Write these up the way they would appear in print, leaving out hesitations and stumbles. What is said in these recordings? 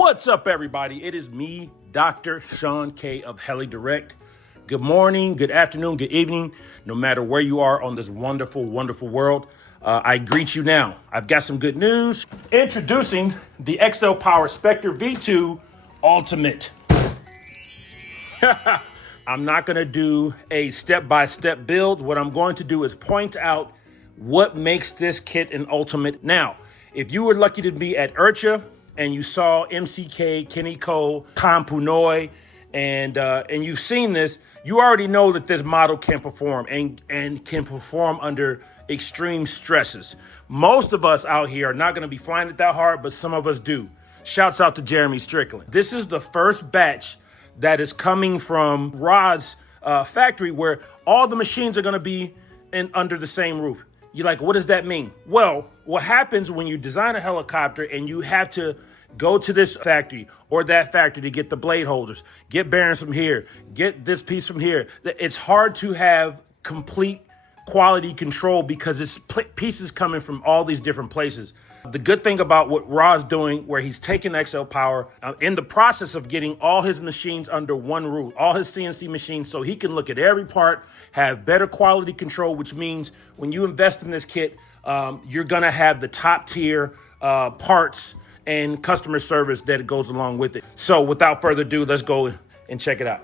What's up, everybody? It is me, Dr. Sean K of Heli Direct. Good morning, good afternoon, good evening, no matter where you are on this wonderful, wonderful world. I greet you now. I've got some good news. Introducing the XLPOWER SPECTER V2 Ultimate. I'm not going to do a step-by-step build. What I'm going to do is point out what makes this kit an ultimate. Now, if you were lucky to be at IRCHA and you saw MCK, Kenny Cole, Tom Punoi, and you've seen this, you already know that this model can perform and can perform under extreme stresses. Most of us out here are not going to be flying it that hard, but some of us do. Shouts out to Jeremy Strickland. This is the first batch that is coming from Rod's factory where all the machines are going to be under the same roof. You're like, what does that mean? Well, what happens when you design a helicopter and you have to go to this factory or that factory to get the blade holders, get bearings from here, get this piece from here. It's hard to have complete quality control because it's pieces coming from all these different places. The good thing about what Rod's doing, where he's taking XLPOWER in the process of getting all his machines under one roof, all his CNC machines, so he can look at every part, have better quality control, which means when you invest in this kit, you're gonna have the top tier parts and customer service that goes along with it. So without further ado, let's go and check it out.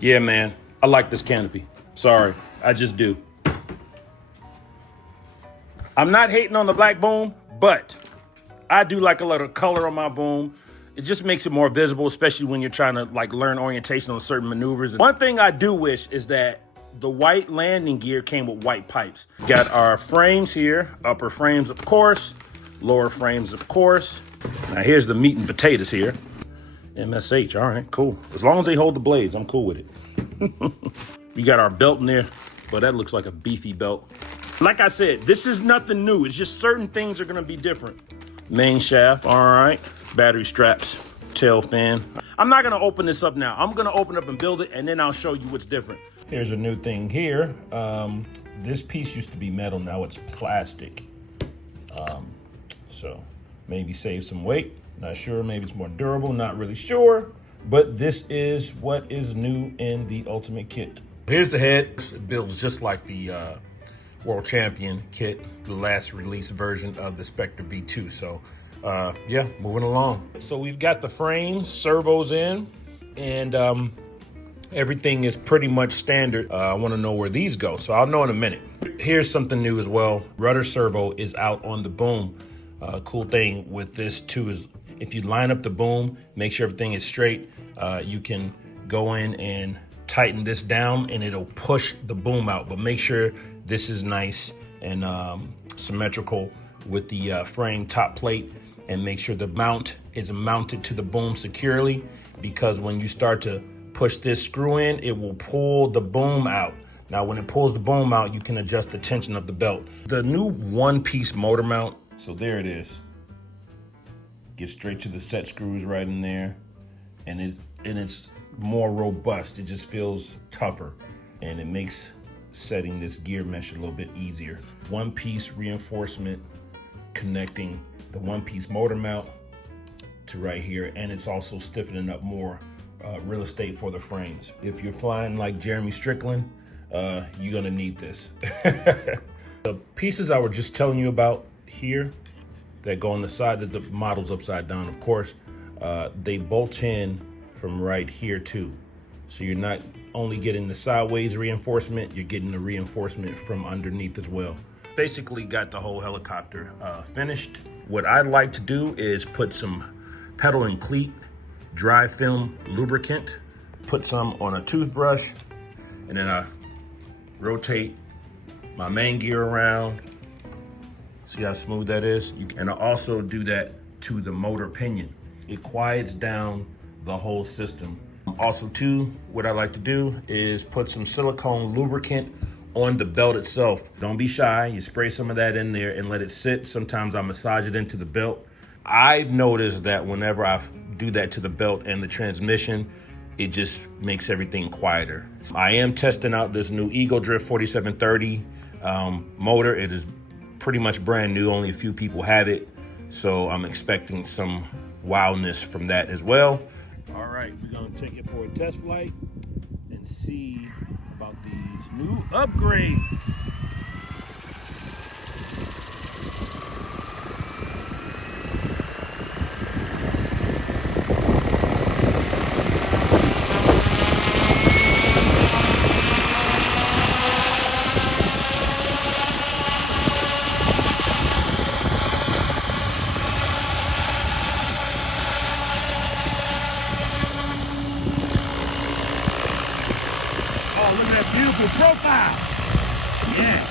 Yeah, man, I like this canopy. Sorry, I just do. I'm not hating on the black boom, but I do like a little color on my boom. It just makes it more visible, especially when you're trying to learn orientation on certain maneuvers. One thing I do wish is that the white landing gear came with white pipes. Got our frames here, upper frames, of course, lower frames, of course. Now here's the meat and potatoes here. MSH, all right, cool. As long as they hold the blades, I'm cool with it. We got our belt in there, but that looks like a beefy belt. Like I said, this is nothing new. It's just certain things are gonna be different. Main shaft, all right. Battery straps, tail fin. I'm not gonna open this up now. I'm gonna open up and build it, and then I'll show you what's different. Here's a new thing here. This piece used to be metal, now it's plastic. So maybe save some weight. Not sure, maybe it's more durable, not really sure. But this is what is new in the Ultimate Kit. Here's the head. It builds just like the World Champion kit, the last release version of the Specter V2. So yeah, moving along. So we've got the frames, servos in, and everything is pretty much standard. I wanna know where these go, so I'll know in a minute. Here's something new as well. Rudder servo is out on the boom. Cool thing with this too is if you line up the boom, make sure everything is straight, you can go in and tighten this down and it'll push the boom out, but make sure this is nice and symmetrical with the frame top plate, and make sure the mount is mounted to the boom securely, because when you start to push this screw in, it will pull the boom out. Now, when it pulls the boom out, you can adjust the tension of the belt. The new one-piece motor mount, so there it is. Get straight to the set screws right in there, and it's more robust. It just feels tougher, and it makes setting this gear mesh a little bit easier. One-piece reinforcement connecting the one-piece motor mount to right here, and it's also stiffening up more real estate for the frames. If you're flying like Jeremy Strickland, you're gonna need this. The pieces I was just telling you about here that go on the side of the model's upside down, of course, they bolt in from right here too. So you're not only getting the sideways reinforcement, you're getting the reinforcement from underneath as well. Basically got the whole helicopter finished. What I'd like to do is put some pedal and cleat dry film lubricant, put some on a toothbrush, and then I rotate my main gear around. See how smooth that is? And I also do that to the motor pinion. It quiets down the whole system. Also too, what I like to do is put some silicone lubricant on the belt itself. Don't be shy, you spray some of that in there and let it sit. Sometimes I massage it into the belt. I've noticed that whenever I do that to the belt and the transmission, it just makes everything quieter. I am testing out this new Eagle Drift 4730 motor. It is pretty much brand new, only a few people have it. So I'm expecting some wildness from that as well. All right, we're gonna take it for a test flight and see about these new upgrades. Oh, look at that beautiful profile. Yeah.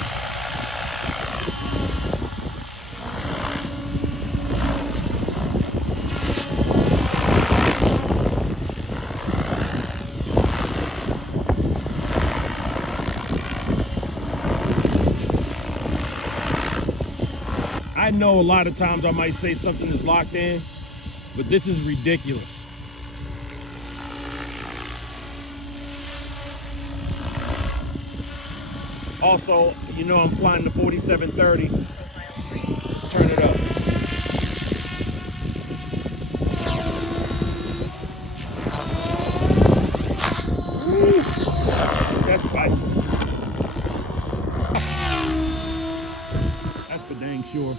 I know a lot of times I might say something is locked in, but this is ridiculous. Also, you know I'm flying the 4730. Let's turn it up. Woo! That's spicy. That's for dang sure.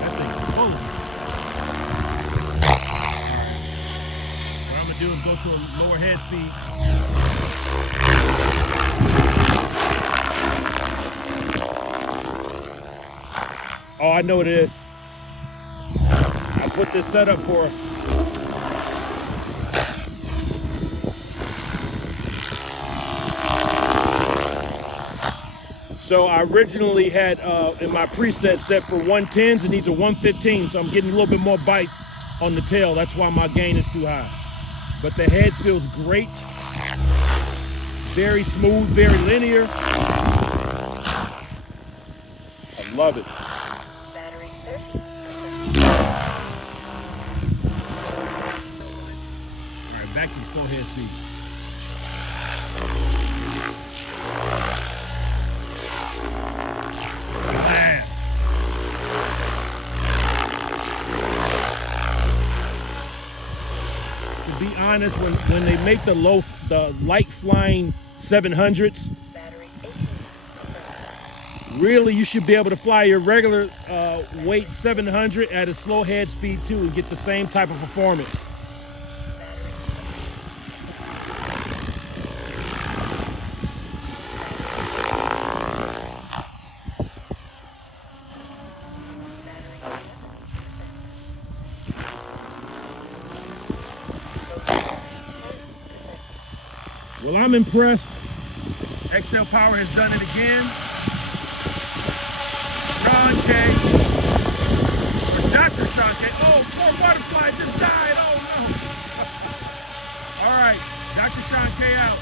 That thing's full. What I'm gonna do is go to a lower head speed. Oh, I know what it is. I put this setup for. So I originally had in my preset set for 110s, it needs a 115, so I'm getting a little bit more bite on the tail. That's why my gain is too high. But the head feels great. Very smooth, very linear. I love it. Battery 30%. All right, back to the slow head speed. Blast. To be honest, when they make the light flying 700s, Battery 18%. really you should be able to fly your regular weight 700 at a slow head speed too and get the same type of performance. Well, I'm impressed. XLPOWER has done it again. Sean K. Or Dr. Sean K. Oh, poor butterfly just died. Oh, no. All right, Dr. Sean K out.